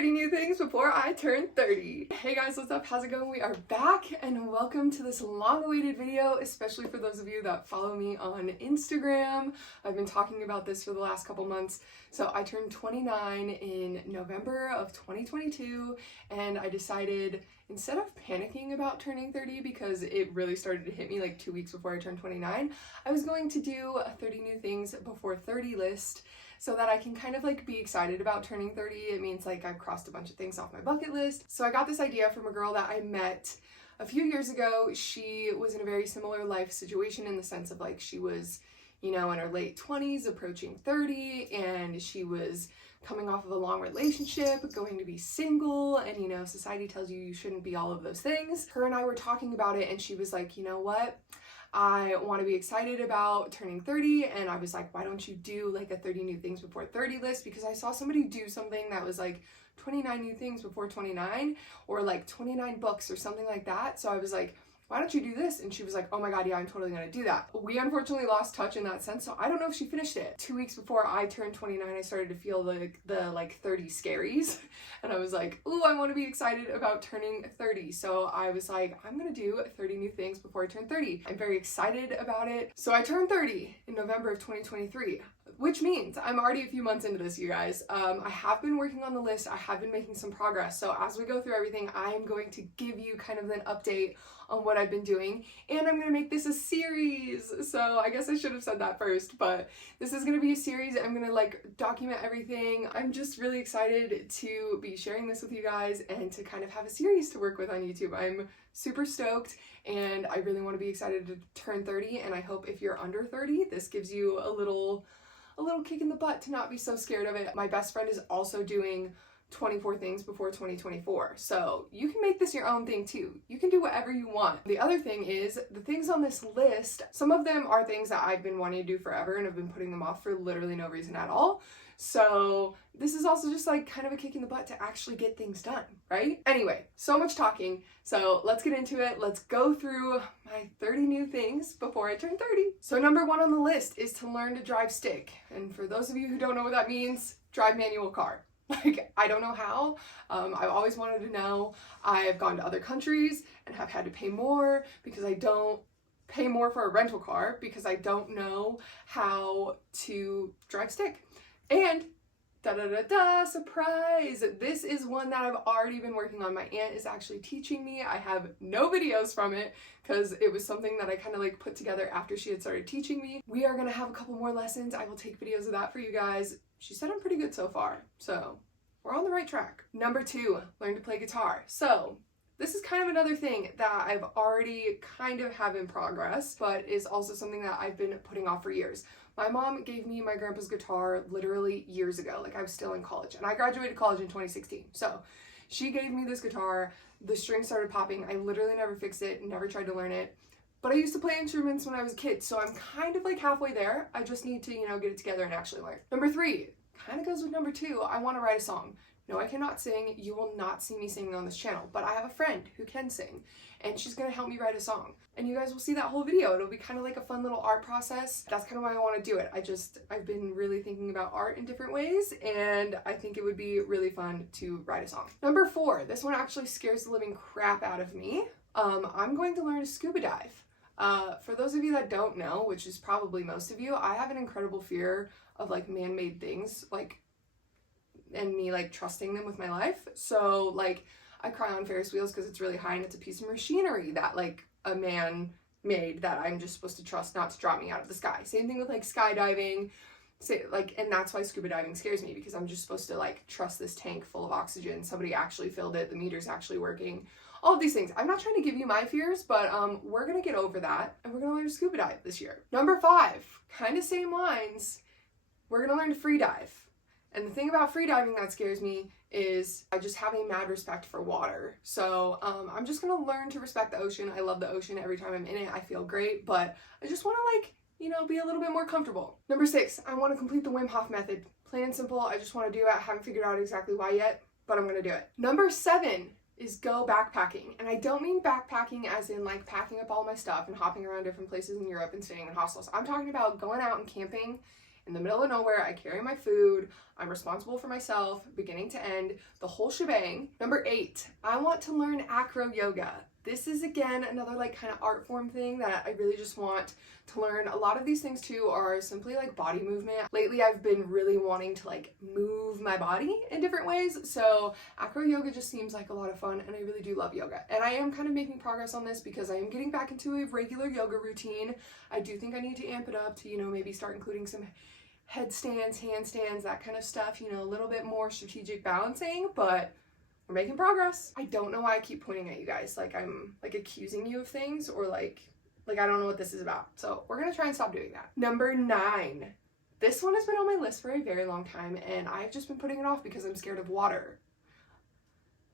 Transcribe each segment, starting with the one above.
30 new things before I turn 30. Hey guys, what's up? How's it going? We are back and welcome to this long-awaited video, especially for those of you that follow me on Instagram. I've been talking about this for the last couple months. So I turned 29 in November of 2022 and I decided instead of panicking about turning 30 because it really started to hit me like 2 weeks before I turned 29, I was going to do a 30 new things before 30 list so that I can kind of like be excited about turning 30. It means like I've crossed a bunch of things off my bucket list. So I got this idea from a girl that I met a few years ago. She was in a very similar life situation in the sense of like she was, you know, in her late 20s, approaching 30, and she was coming off of a long relationship, going to be single, and you know, society tells you shouldn't be all of those things. Her and I were talking about it and she was like, you know what? I want to be excited about turning 30, and I was like, why don't you do like a 30 new things before 30 list? Because I saw somebody do something that was like 29 new things before 29 or like 29 books or something like that. So I was like, why don't you do this? And she was like, oh my God, yeah, I'm totally gonna do that. We unfortunately lost touch in that sense, so I don't know if she finished it. 2 weeks before I turned 29, I started to feel the 30 scaries. And I was like, ooh, I wanna be excited about turning 30. So I was like, I'm gonna do 30 new things before I turn 30. I'm very excited about it. So I turned 30 in November of 2023. Which means I'm already a few months into this, you guys. I have been working on the list. I have been making some progress. So as we go through everything, I am going to give you kind of an update on what I've been doing. And I'm going to make this a series. So I guess I should have said that first, but this is going to be a series. I'm going to like document everything. I'm just really excited to be sharing this with you guys and to kind of have a series to work with on YouTube. I'm super stoked and I really want to be excited to turn 30. And I hope if you're under 30, this gives you a little kick in the butt to not be so scared of it. My best friend is also doing 24 things before 2024. So you can make this your own thing too. You can do whatever you want. The other thing is the things on this list, some of them are things that I've been wanting to do forever and have been putting them off for literally no reason at all. So this is also just like kind of a kick in the butt to actually get things done, right? Anyway, so much talking. So let's get into it. Let's go through my 30 new things before I turn 30. So number one on the list is to learn to drive stick. And for those of you who don't know what that means, drive manual car. Like, I don't know how. I've always wanted to know. I've gone to other countries and have had to pay more because I don't pay more for a rental car because I don't know how to drive stick. And surprise! This is one that I've already been working on. My aunt is actually teaching me. I have no videos from it because it was something that I kind of like put together after she had started teaching me. We are gonna have a couple more lessons. I will take videos of that for you guys. She said I'm pretty good so far, so we're on the right track. Number two, learn to play guitar. So this is kind of another thing that I've already kind of have in progress, but is also something that I've been putting off for years. My mom gave me my grandpa's guitar literally years ago, like I was still in college, and I graduated college in 2016. So she gave me this guitar, the strings started popping, I literally never fixed it, never tried to learn it, but I used to play instruments when I was a kid, so I'm kind of like halfway there. I just need to, you know, get it together and actually learn. Number three, kind of goes with number two, I want to write a song. No, I cannot sing. You will not see me singing on this channel, but I have a friend who can sing and she's gonna help me write a song. And you guys will see that whole video. It'll be kind of like a fun little art process. That's kind of why I want to do it. I've been really thinking about art in different ways and I think it would be really fun to write a song. Number four, this one actually scares the living crap out of me. I'm going to learn to scuba dive. For those of you that don't know, which is probably most of you, I have an incredible fear of like man-made things, like, and me like trusting them with my life. So like I cry on Ferris wheels because it's really high and it's a piece of machinery that like a man made that I'm just supposed to trust not to drop me out of the sky. Same thing with like skydiving, and that's why scuba diving scares me, because I'm just supposed to like trust this tank full of oxygen. Somebody actually filled it, the meter's actually working. All of these things. I'm not trying to give you my fears, but we're gonna get over that and we're gonna learn to scuba dive this year. Number five, kind of same lines, we're gonna learn to free dive. And the thing about free diving that scares me is I just have a mad respect for water. So I'm just gonna learn to respect the ocean. I love the ocean. Every time I'm in it, I feel great, but I just wanna like, you know, be a little bit more comfortable. Number six, I wanna complete the Wim Hof method. Plain and simple, I just wanna do it. I haven't figured out exactly why yet, but I'm gonna do it. Number seven is go backpacking. And I don't mean backpacking as in like packing up all my stuff and hopping around different places in Europe and staying in hostels. I'm talking about going out and camping in the middle of nowhere. I carry my food. I'm responsible for myself, beginning to end, the whole shebang. Number 8, I want to learn acro yoga. This is again another like kind of art form thing that I really just want to learn. A lot of these things too are simply like body movement. Lately I've been really wanting to like move my body in different ways, so acro yoga just seems like a lot of fun, and I really do love yoga. And I am kind of making progress on this because I am getting back into a regular yoga routine. I do think I need to amp it up to, you know, maybe start including some headstands, handstands, that kind of stuff, you know, a little bit more strategic balancing, but we're making progress. I don't know why I keep pointing at you guys like I'm like accusing you of things, or like I don't know what this is about. So we're gonna try and stop doing that. Number 9. This one has been on my list for a very long time, and I've just been putting it off because I'm scared of water.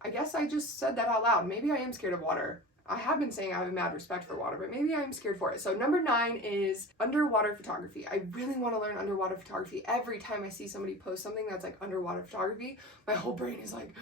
I guess I just said that out loud. Maybe I am scared of water. I have been saying I have a mad respect for water, but maybe I'm scared for it. So number 9 is underwater photography. I really want to learn underwater photography. Every time I see somebody post something that's like underwater photography, my whole brain is like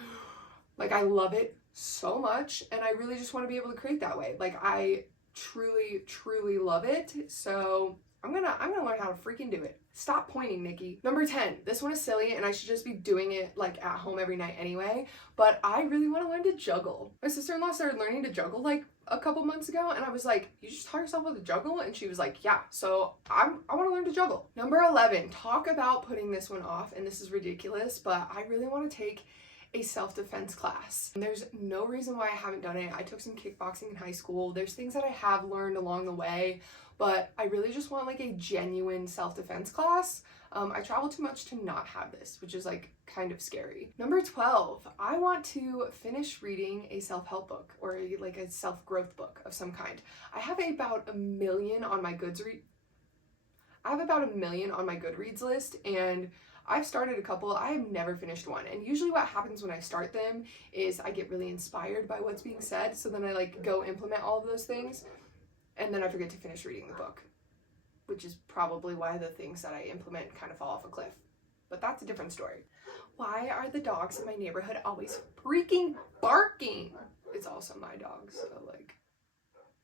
I love it so much, and I really just want to be able to create that way. Like I truly love it. So I'm gonna learn how to freaking do it. Stop pointing, Nikki. Number 10, this one is silly and I should just be doing it like at home every night anyway, but I really want to learn to juggle. My sister-in-law started learning to juggle like a couple months ago, and I was like, you just taught yourself how to juggle? And she was like, yeah, so I want to learn to juggle. Number 11, talk about putting this one off, and this is ridiculous, but I really want to take a self-defense class. And there's no reason why I haven't done it. I took some kickboxing in high school. There's things that I have learned along the way, but I really just want like a genuine self-defense class. I travel too much to not have this, which is like kind of scary. Number 12, I want to finish reading a self-help book, or like a self-growth book of some kind. I have about 1 million on my Goodreads list, and I've started a couple. I have never finished one, and usually what happens when I start them is I get really inspired by what's being said, so then I like go implement all of those things, and then I forget to finish reading the book, which is probably why the things that I implement kind of fall off a cliff. But that's a different story. Why are the dogs in my neighborhood always freaking barking? It's also my dog, so like.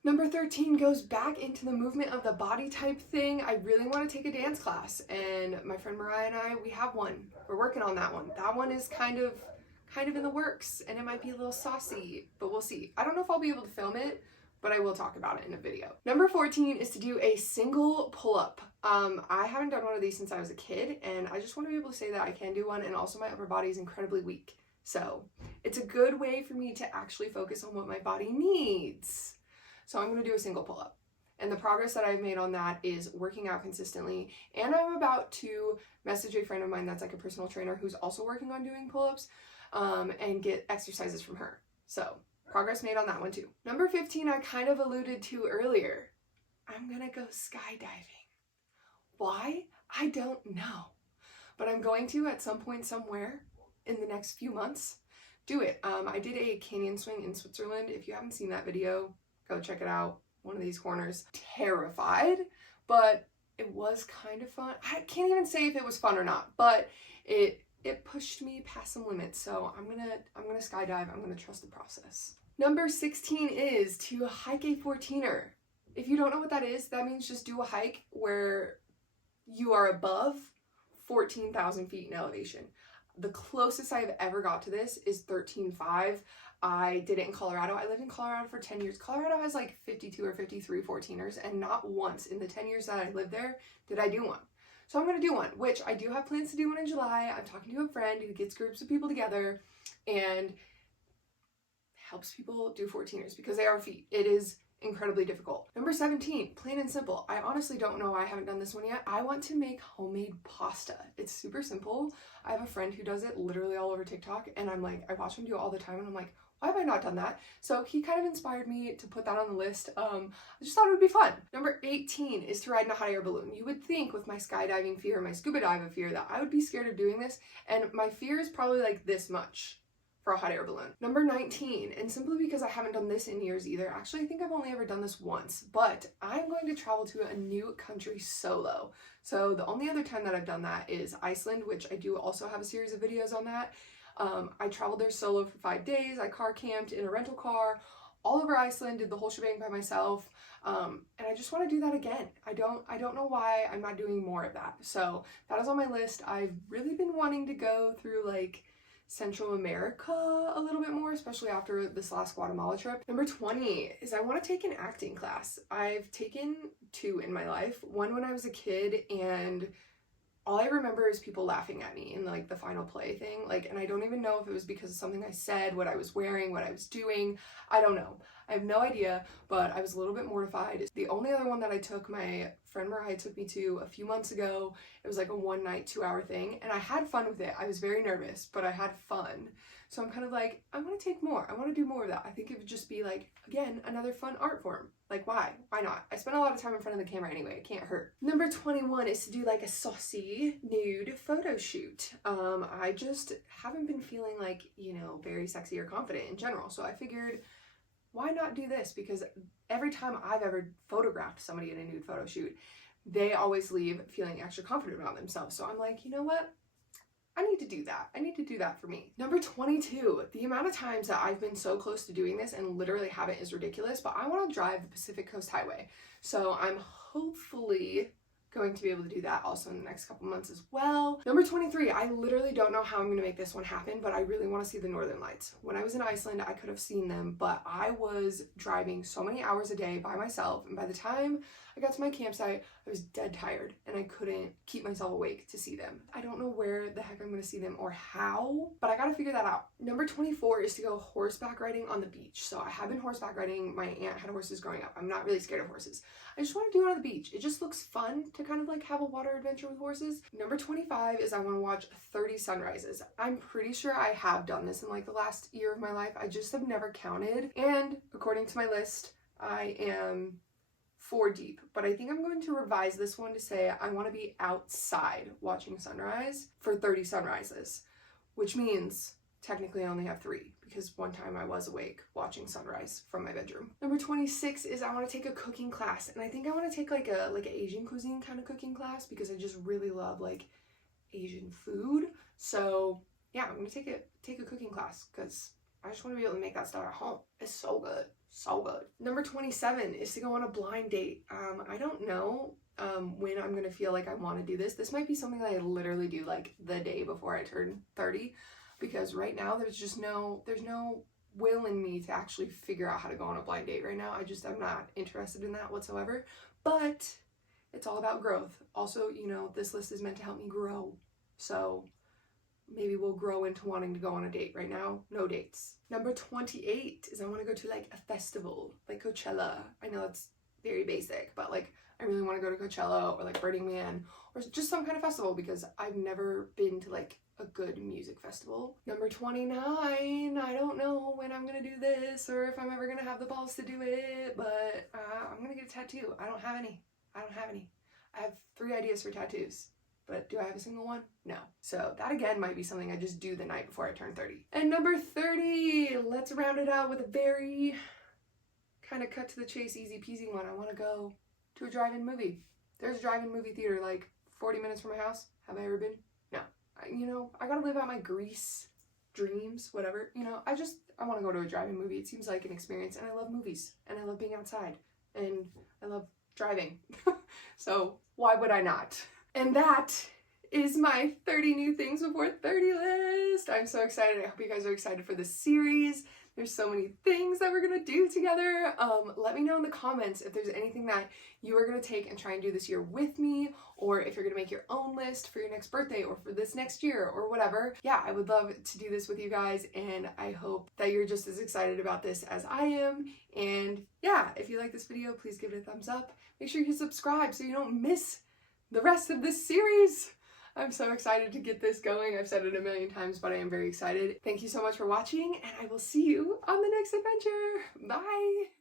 Number 13 goes back into the movement of the body type thing. I really want to take a dance class, and my friend Mariah and I, we have one. We're working on that one. That one is kind of in the works, and it might be a little saucy, but we'll see. I don't know if I'll be able to film it, but I will talk about it in a video. Number 14 is to do a single pull-up. I haven't done one of these since I was a kid, and I just want to be able to say that I can do one, and also my upper body is incredibly weak. So it's a good way for me to actually focus on what my body needs. So I'm going to do a single pull-up. And the progress that I've made on that is working out consistently. And I'm about to message a friend of mine that's like a personal trainer who's also working on doing pull-ups, and get exercises from her. So progress made on that one too. Number 15, I kind of alluded to earlier. I'm going to go skydiving. Why? I don't know. But I'm going to at some point somewhere in the next few months do it. I did a canyon swing in Switzerland. If you haven't seen that video, go check it out. One of these corners. Terrified, but it was kind of fun. I can't even say if it was fun or not, but it pushed me past some limits. So I'm gonna skydive. I'm gonna trust the process. Number 16 is to hike a 14er. If you don't know what that is, that means just do a hike where you are above 14,000 feet in elevation. The closest I've ever got to this is 13.5. I did it in Colorado. I lived in Colorado for 10 years. Colorado has like 52 or 53 14ers, and not once in the 10 years that I lived there did I do one. So I'm going to do one, which I do have plans to do one in July. I'm talking to a friend who gets groups of people together and helps people do 14ers because they are feet. It is incredibly difficult. Number 17, plain and simple. I honestly don't know why I haven't done this one yet. I want to make homemade pasta. It's super simple. I have a friend who does it literally all over TikTok, and I'm like, I watch him do it all the time, and I'm like, why have I not done that? So he kind of inspired me to put that on the list. I just thought it would be fun. Number 18 is to ride in a hot air balloon. You would think with my skydiving fear, my scuba diving fear, that I would be scared of doing this, and my fear is probably like this much for a hot air balloon. Number 19, and simply because I haven't done this in years either, actually I think I've only ever done this once, but I'm going to travel to a new country solo. So the only other time that I've done that is Iceland, which I do also have a series of videos on that. I traveled there solo for 5 days. I car camped in a rental car, all over Iceland, did the whole shebang by myself, and I just want to do that again. I don't know why I'm not doing more of that. So that is on my list. I've really been wanting to go through like Central America a little bit more, especially after this last Guatemala trip. Number 20 is I want to take an acting class. I've taken 2 in my life. One when I was a kid, and all I remember is people laughing at me in like the final play thing. Like, and I don't even know if it was because of something I said, what I was wearing, what I was doing. I don't know. I have no idea, but I was a little bit mortified. The only other one that I took, my friend Mariah took me to a few months ago. It was like a 1 night, 2 hour thing, and I had fun with it. I was very nervous, but I had fun. So I'm kind of like, I want to take more. I want to do more of that. I think it would just be like, again, another fun art form. Like, why? Why not? I spend a lot of time in front of the camera anyway. It can't hurt. Number 21 is to do like a saucy nude photo shoot. I just haven't been feeling like, you know, very sexy or confident in general. So I figured, why not do this? Because every time I've ever photographed somebody in a nude photo shoot, they always leave feeling extra confident about themselves. So I'm like, you know what? I need to do that. I need to do that for me. Number 22, the amount of times that I've been so close to doing this and literally haven't is ridiculous, but I want to drive the Pacific Coast Highway. So I'm hopefully going to be able to do that also in the next couple months as well. Number 23, I literally don't know how I'm gonna make this one happen, but I really want to see the Northern Lights. When I was in Iceland, I could have seen them, but I was driving so many hours a day by myself, and by the time I got to my campsite, I was dead tired and I couldn't keep myself awake to see them. I don't know where the heck I'm gonna see them or how, but I gotta figure that out. Number 24 is to go horseback riding on the beach. So I have been horseback riding. My aunt had horses growing up. I'm not really scared of horses. I just want to do it on the beach. It just looks fun to kind of like have a water adventure with horses. Number 25 is I want to watch 30 sunrises. I'm pretty sure I have done this in like the last year of my life. I just have never counted. And according to my list, I am 4 deep, but I think I'm going to revise this one to say I want to be outside watching sunrise for 30 sunrises, which means technically I only have 3 because one time I was awake watching sunrise from my bedroom. Number 26 is I want to take a cooking class, and I think I want to take like an Asian cuisine kind of cooking class because I just really love like Asian food. So yeah, I'm gonna take a cooking class because I just want to be able to make that stuff at home. It's so good. So good. Number 27 is to go on a blind date. I don't know when I'm gonna feel like I want to do this. This might be something that I literally do like the day before I turn 30, because right now there's no will in me to actually figure out how to go on a blind date right now. I'm not interested in that whatsoever, but it's all about growth. Also, you know, this list is meant to help me grow. So maybe we'll grow into wanting to go on a date. Right now, no dates. Number 28 is I want to go to like a festival, like Coachella. I know it's very basic, but like I really want to go to Coachella or like Burning Man or just some kind of festival because I've never been to like a good music festival. Number 29, I don't know when I'm gonna do this or if I'm ever gonna have the balls to do it, but I'm gonna get a tattoo. I don't have any. I have 3 ideas for tattoos, but do I have a single one? No. So that again might be something I just do the night before I turn 30. And number 30, let's round it out with a very kind of cut to the chase, easy peasy one. I want to go to a drive-in movie. There's a drive-in movie theater like 40 minutes from my house. Have I ever been? No. You know, I gotta live out my Greece dreams, whatever. You know, I want to go to a drive-in movie. It seems like an experience, and I love movies, and I love being outside, and I love driving. So why would I not? And that is my 30 new things before 30 list. I'm so excited. I hope you guys are excited for this series. There's so many things that we're gonna do together. Let me know in the comments if there's anything that you are gonna take and try and do this year with me, or if you're gonna make your own list for your next birthday or for this next year or whatever. Yeah, I would love to do this with you guys, and I hope that you're just as excited about this as I am. And yeah, if you like this video, please give it a thumbs up. Make sure you subscribe so you don't miss the rest of this series. I'm so excited to get this going. I've said it a million times, but I am very excited. Thank you so much for watching, and I will see you on the next adventure. Bye!